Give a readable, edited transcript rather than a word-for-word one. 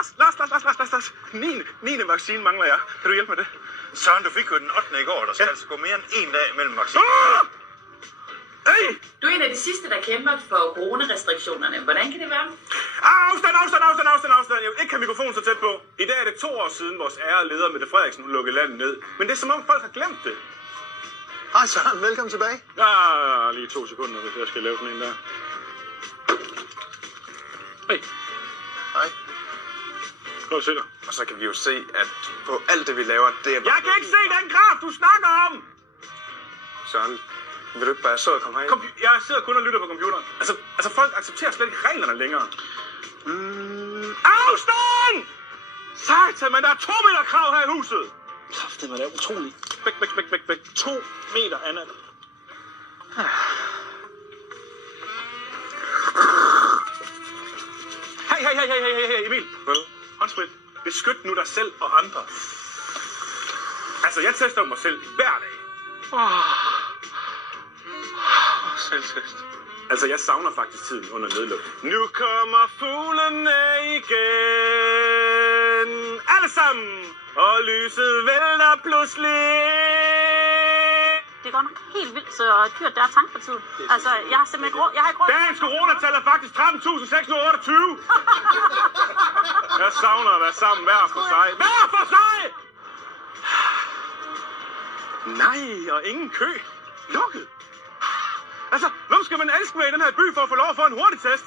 Lars. 9. vaccine mangler jeg. Kan du hjælpe med det? Søren, du fik jo den 8. i går. Der skal altså gå mere end en dag mellem vacciner. Hey! Du er en af de sidste, der kæmper for coronarestriktionerne. Hvordan kan det være? Afstand! Ikke kan mikrofonen så tæt på. I dag er det 2 år siden, vores ærede leder Mette Frederiksen lukkede landet ned. Men det er som om folk har glemt det. Hej Søren, velkommen tilbage. Lige 2 sekunder, hvis jeg skal lave sådan en der. Hey. Hej. Prøv at se dig. Og så kan vi jo se, at på alt det, vi laver, det er bare... Jeg kan ikke se den graf, du snakker om! Søren, vil du ikke bare så komme herind? Jeg sidder kun og lytter på computeren. Altså folk accepterer slet ikke reglerne længere. Afstand! Satan, men der er 2 meter krav her i huset! Kræftet, det er utroligt. Væk. 2 meter, Anna. Hey, Emil. Hvad? Håndsprit. Beskyt nu dig selv og andre. Altså, jeg tester mig selv hver dag. Selvtest. Altså, jeg savner faktisk tiden under nedlukning. Nu kommer fuglene igen. Alle sammen. Og lyset vælter pludselig. Det går nok helt vildt så dyrt, der er tankpartiet. Altså, jeg har simpelthen ikke råd. Jeg har ikke råd. Dagens coronatal er faktisk 13.628. Jeg savner at være sammen hver for sig. Hver for sig! Nej, og ingen kø. Lukket. Altså, hvem skal man elske med i den her by for at få lov at få en hurtig test?